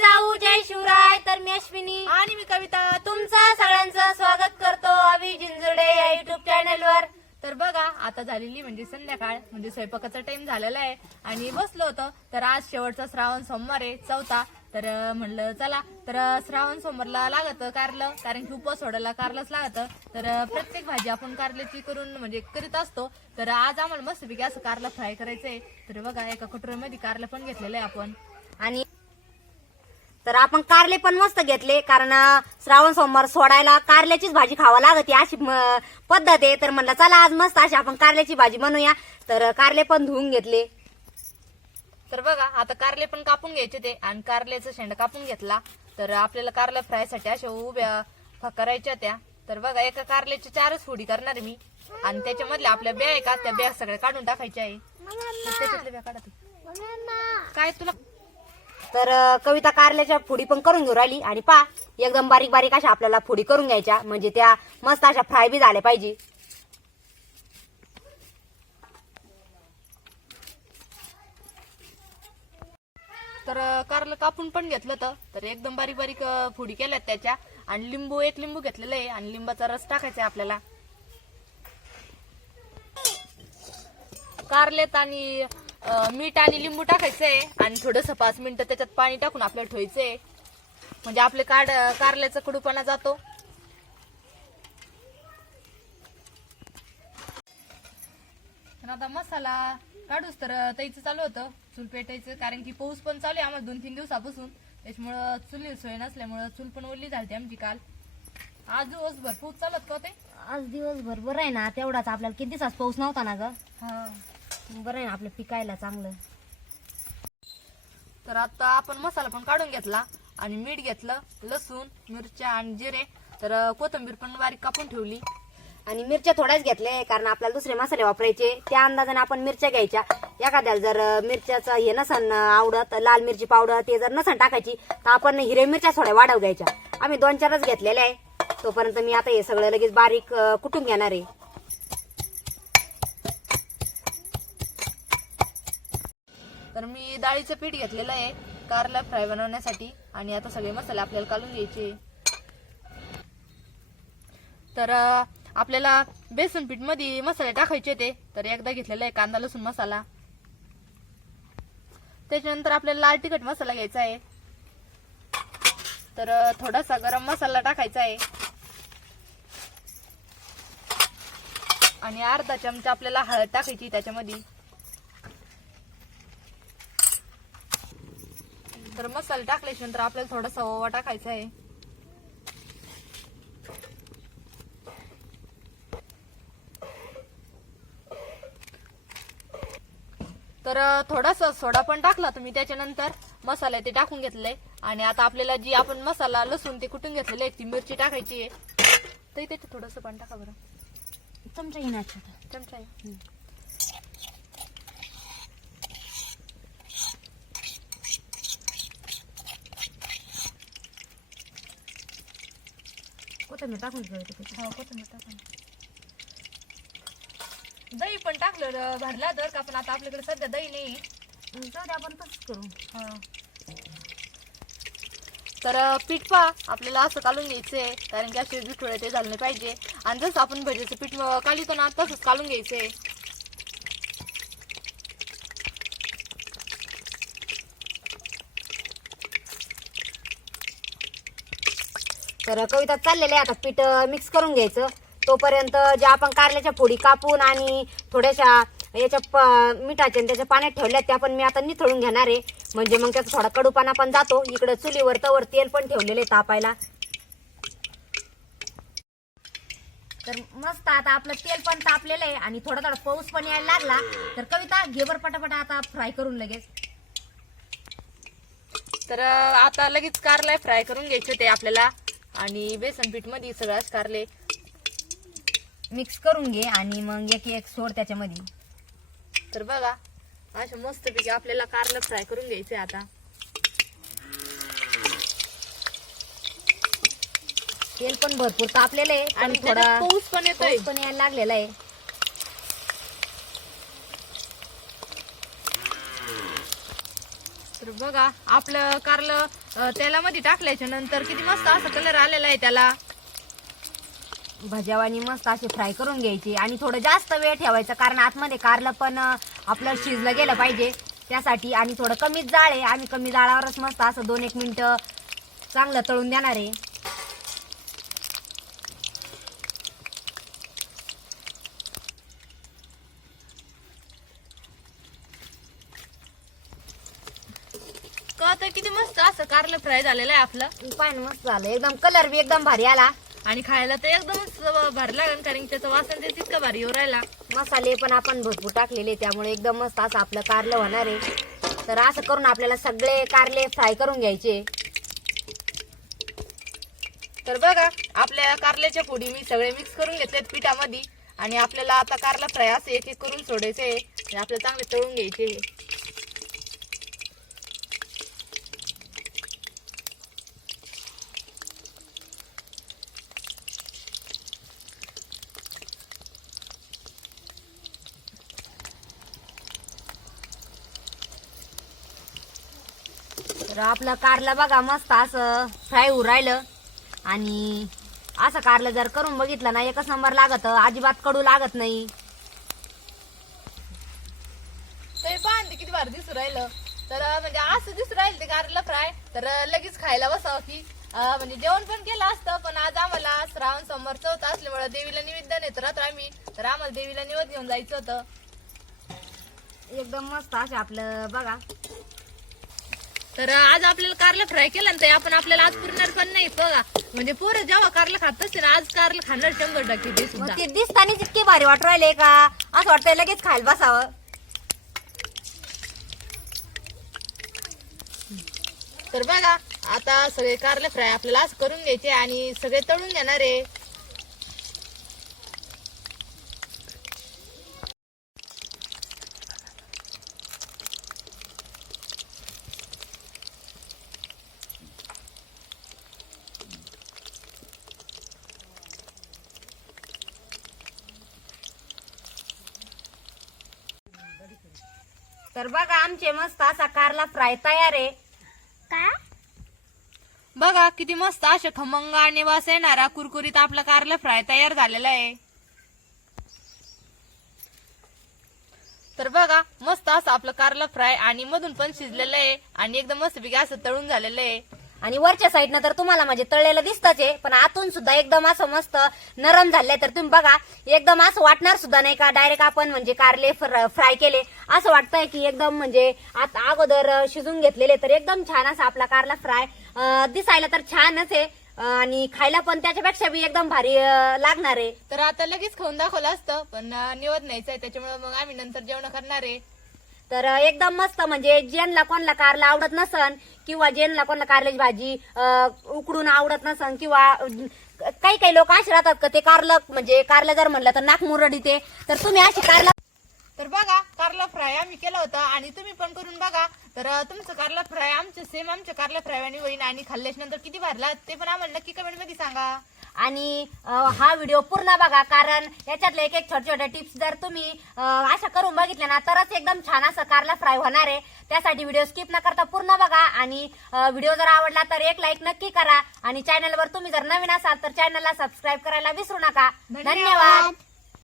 जिजाऊ जय शिवराय. तर मी अश्विनी. आणि मी कविता. तुमचं सगळ्यांचं स्वागत करतो अभि जिंजुर्डे या युट्यूब चॅनल वर. तर बघा आता झालेली म्हणजे संध्याकाळ म्हणजे स्वयंपाकाचा टाइम झालेला आहे. आणि बसलो होतो. तर आज शेवटचा श्रावण सोमवार आहे चौथा. तर म्हणलं चला. तर श्रावण सोमवारला लागत कारलं कारण की उपवास सोडायला कारलंच लागत. तर प्रत्येक भाजी आपण कारल्याची करून म्हणजे करीत असतो. तर आज आम्हाला मस्तपैकी असं कारला फ्राय करायचंय. तर बघा एका कटोरीमध्ये कारलं पण घेतलेलं आहे आपण. आणि तर आपण कारले पण मस्त घेतले कारण श्रावण सोमवार सोडायला कारल्याचीच भाजी खावा लागते अशी पद्धत आहे. तर म्हणलं चला आज मस्त अशी आपण कारल्याची भाजी बनवूया. तर कारले पण धुवून घेतले. तर बघा आता कारले पण कापून घ्यायचे ते आणि कारल्याचा शेंडा कापून घेतला. तर आपल्याला कारला फ्रायसाठी अशा उभ्या फ- करायच्या त्या तर बघा एका कारल्याच्या चारच फोडी करणार मी. आणि त्याच्यामधल्या आपल्या ब्या आहे का? त्या ब्या सगळ्या काढून टाकायच्या आहे. काय तुला तर कविता कारल्याच्या फोडी पण करून घेऊ राहिली. आणि पा एकदम बारीक बारीक अशा आपल्याला फोडी करून घ्यायच्या. म्हणजे त्या मस्त अशा फ्राय बी झाल्या पाहिजे. तर कारलं कापून पण घेतलं तर तर एकदम बारीक बारीक फुडी फोडी केल्यात त्याच्या. आणि लिंबू एक लिंबू घेतलेलं आहे. आणि लिंबाचा रस टाकायचा आहे आपल्याला. कारलेत आणि मीठ आणि लिंबू टाकायचंय आणि थोडंसं पाच मिनिटं त्याच्यात पाणी टाकून आपल्याला ठेवायचंय. म्हणजे आपले काड कारल्याचा कडूपणा जातो. आता मसाला काढूच तर त्याचं चालू होतं. चूल पेटायचं कारण की पाऊस पण चालू आहे आम्हाला दोन तीन दिवसापासून. त्याच्यामुळं चुली सोय नसल्यामुळं चूल पण ओली झाली आमची काल. आज दिवसभर पाऊस चालत का ते? आज दिवसभर बरं आहे ना तेवढाच आपल्याला किती दिवसाच पाऊस नव्हता ना ग? हा. बरं आहे ना आपलं पिकायला चांगलं. तर आता आपण मसाला पण काढून घेतला आणि मीठ घेतलं लसूण मिरच्या आणि जिरे. तर कोथंबीर कोथिंबीर पण बारीक कापून ठेवली. आणि मिरच्या थोड्याच घेतल्या कारण आपल्याला दुसरे मसाले वापरायचे. त्या अंदाजाने आपण मिरच्या घ्यायच्या. एखाद्याला जर मिरच्याचं हे नसन आवडत लाल मिरची पावडर ते जर नसन टाकायची तर आपण हिरव्या मिरच्या थोड्या वाढव घ्यायच्या. आम्ही दोन चारच घेतलेल्या आहे. तोपर्यंत मी आता हे सगळं लगेच बारीक कुटून घेणार आहे. तर मी डाळीचं पीठ घेतलेलं आहे. कारला फ्राय बनवण्यासाठी. आणि आता सगळे मसाले आपल्याला काढून घ्यायचे. तर आपल्याला बेसन पीठमध्ये मसाले टाकायचे ते तर एकदा घेतलेला आहे कांदा लसूण मसाला. त्याच्यानंतर आपल्याला लाल तिखट मसाला घ्यायचा आहे. तर थोडासा गरम मसाला टाकायचा आहे. आणि अर्धा चमचा आपल्याला हळद टाकायची त्याच्यामध्ये. तर मसाला टाकल्याच्या नंतर आपल्याला थोडासा ओवा टाकायचा आहे. तर थोडासा सोडा पण टाकला तुम्ही त्याच्यानंतर. मसाला ते टाकून घेतलाय. आणि आता आपल्याला जी आपण मसाला लसूण ते कुटून घेतलेले आहे ती मिरची टाकायची आहे. तर त्याच्यात थोडस पण टाका बरं. चमचा घेण्याचा चमचा कोथिंबीर टाकून ठेवायचं हो, कोथिंबीर टाका ना. दही पण टाकलं भरला तर का पण आता आपल्याकडे सध्या दही नाही जाऊ दे आपण तसंच करू. तर अं, पीठ पा आपल्याला असं काढून घ्यायचंय कारण की असे विठुळे ते झाले नाही पाहिजे. आणि जसं आपण भजीचं पीठ अं, काढतो ना तसंच काढून घ्यायचंय. तर कविता चाललेलं आहे. आता पीठ मिक्स करून घ्यायचं. तोपर्यंत जे आपण कारल्याच्या फोडी कापून आणि थोड्याशा याच्या प- मिठाच्या आणि त्याच्या पाण्यात ठेवल्या त्या पण मी आता निथळून घेणार आहे. म्हणजे मग त्याचा थोडा कडूपणा पण जातो. इकडं चुलीवर तवर तेल पण ठेवलेले तापायला. तर मस्त आता आपलं तेल पण तापलेलं आहे आणि थोडा थोडा पाऊस पण यायला लागला. तर कविता घेवर पटापट आता फ्राय करून लगेच. तर आता लगेच कारलाय फ्राय करून घ्यायचे ते आपल्याला. आणि बेसन पीठमध्ये सगळं कारले मिक्स करून घे आणि मग एक एक सोड त्याच्यामध्ये. तर बघा अशा मस्तपैकी आपल्याला कारलं फ्राय करून घ्यायचंय आता. तेल पण भरपूर तापलेलं आहे आणि थोडा पाऊस पण येतोय. पाऊस पण यायला लागलेला आहे. तर बघा आपलं कारलं तेलामध्ये टाकल्याच्या नंतर किती मस्त असं कलर आलेला आहे त्याला. भज्यावानी मस्त असे फ्राय करून घ्यायचे आणि थोडं जास्त वेळ ठेवायचं कारण आतमध्ये कारलं पण आपलं शिजलं गेलं पाहिजे त्यासाठी. आणि थोडं कमीच जाळ आहे. आम्ही कमी जाळावरच मस्त असं दोन एक मिनिटं चांगलं तळून देणार आहे. कळतं किती मस्त असं कारलं फ्राय झालेलं आहे आपलं. पाय मस्त झालं. एकदम कलर बी एकदम भारी आला. आणि खायला तर एकदमच भारी लागेल कारण की त्याचं वासन ते तितकं भारी येऊ राहिला. मसाले पण आपण भरपूर टाकलेले त्यामुळे एकदम मस्त असं आपलं कारलं होणार आहे. तर असं करून आपल्याला सगळे कारले फ्राय करून घ्यायचे. तर बघा आपल्या कारल्याच्या फोडी मी सगळे मिक्स करून घेतलेत पिठामध्ये. आणि आपल्याला आता कारला फ्राय असं एक एक करून सोडायचे आणि आपल्याला चांगले तळून घ्यायचे तर आपलं कारलं बघा मस्त असं फ्राय होऊ राहिलं. आणि असं कारलं जर करून बघितलं ना एकच नंबर लागत अजिबात कडू लागत नाही. ते पाहा ना ते किती भारी दिसू राहिलं. तर म्हणजे असं दिसू राहिलं ते कारला फ्राय तर लगेच खायला बसावं की म्हणजे जेवण पण केलं असतं पण आज आम्हाला श्रावण सोमवार चौथा असल्यामुळे देवीला निवेदन नेत राहतो आम्ही. तर आम्हाला देवीला निवेद घेऊन जायचं होतं. एकदम मस्त असं आपलं बघा. तर आज आपल्याला कारला फ्राय केलं ना ते आपण आपल्याला आज पुरणार पण नाही. बघा म्हणजे पोरं जेव्हा कारला खात असते ना आज कारला खाणार शंभर टक्के ते मग सुद्धा ते दिसतानीच इतके भारी वाटू राहिले का? असं वाटतंय लगेच खायला बसावं. तर बघा आता सगळे कारले फ्राय आपल्याला आज करून घ्यायचे आणि सगळे तळून घेणार आहे. तर बघा आमचे मस्त असा कारला फ्राय तयार आहे. का? बघा किती मस्त असे खमंग आणि वास येणारा कुरकुरीत आपला कारला फ्राय तयार झालेला आहे. तर बघा मस्त असं आपलं कारला फ्राय आणि मधून पण शिजलेलं आहे आणि एकदम मस्तपैकी असं तळून झालेलं आहे. आणि वरच्या साईडनं तर तुम्हाला म्हणजे तळलेलं दिसतच आहे. पण आतून सुद्धा एकदम असं मस्त नरम झालंय. तर तुम्ही बघा एकदम असं वाटणार सुद्धा नाही का? डायरेक्ट आपण म्हणजे कारले फ्राय केले. असं वाटतंय की एकदम म्हणजे आता अगोदर शिजून घेतलेले तर एकदम छान असं आपला कारला फ्राय दिसायला तर छानच आहे. आणि खायला पण त्याच्यापेक्षा बी एकदम भारी लागणार आहे. तर आता लगेच खाऊन दाखवलं असतं पण अं, निवड आहे त्याच्यामुळे मग आम्ही नंतर जेवण करणार आहे. तर एकदम मस्त म्हणजे ज्यांना कोणाला कारला आवडत नसन किंवा ज्यांना कोणाला कारल्याची भाजी उकडून आवडत नसन किंवा काही काही लोक असे राहतात का ते कारलं म्हणजे कारलं जर म्हणलं तर नाक मुरड तर तुम्ही अशी कारला तर बघा कारला फ्राय आम्ही केलं होतं आणि तुम्ही पण करून बघा. तर तुमचं कारला फ्राय आमचं सेम आमच्या कारला फ्राय आणि होईन आणि खाल्ल्याच्या नंतर किती भरला ते पण आम्हाला नक्की कमेंटमध्ये सांगा. आणि हा व्हिडिओ पूर्ण बघा कारण याच्यातले एक एक छोटे छोटे टिप्स जर तुम्ही अशा करून बघितल्या ना तरच एकदम छान असं कारला फ्राय होणार आहे. त्यासाठी व्हिडिओ स्किप न करता पूर्ण बघा आणि व्हिडिओ जर आवडला तर एक लाईक नक्की करा. आणि चॅनलवर तुम्ही जर नवीन असाल तर चॅनलला सबस्क्राईब करायला विसरू नका. धन्यवाद.